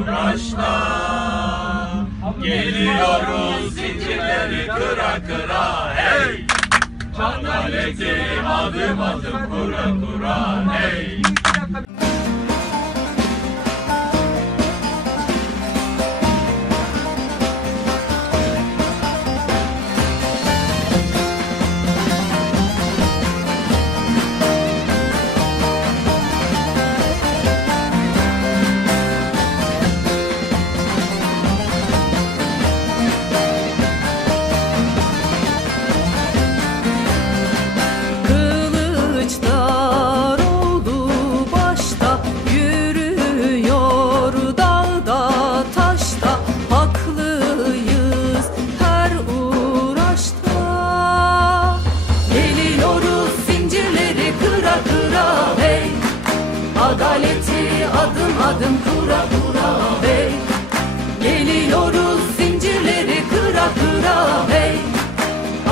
uğraşla Geliyoruz zincirleri kıra kıra hey! Adaleti adım adım kura kura hey!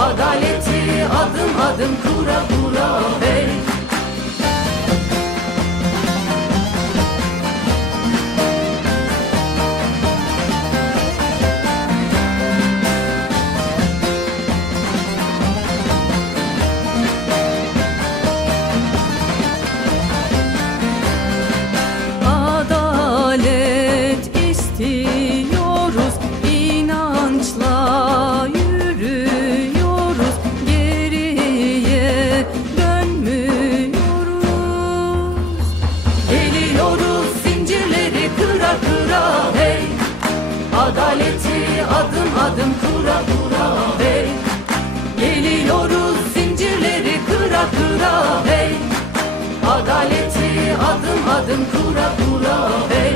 Adaleti adım adım kura kura. Hey adaleti adım adım kura kura hey. Geliyoruz zincirleri kıra kıra hey. Adaleti adım adım kura kura hey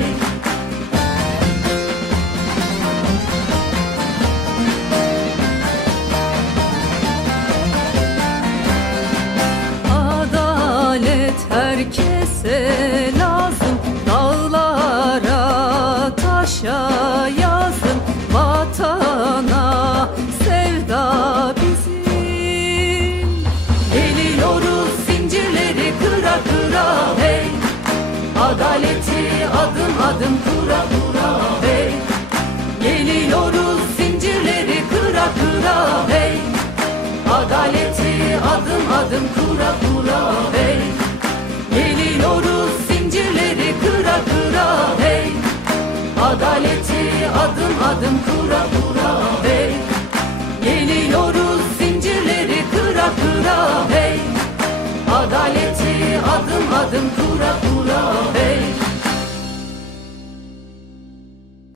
Adalet herkese adım kura kura hey. Geliyoruz zincirleri kıra kıra hey. Adaleti adım adım kura kura hey. Geliyoruz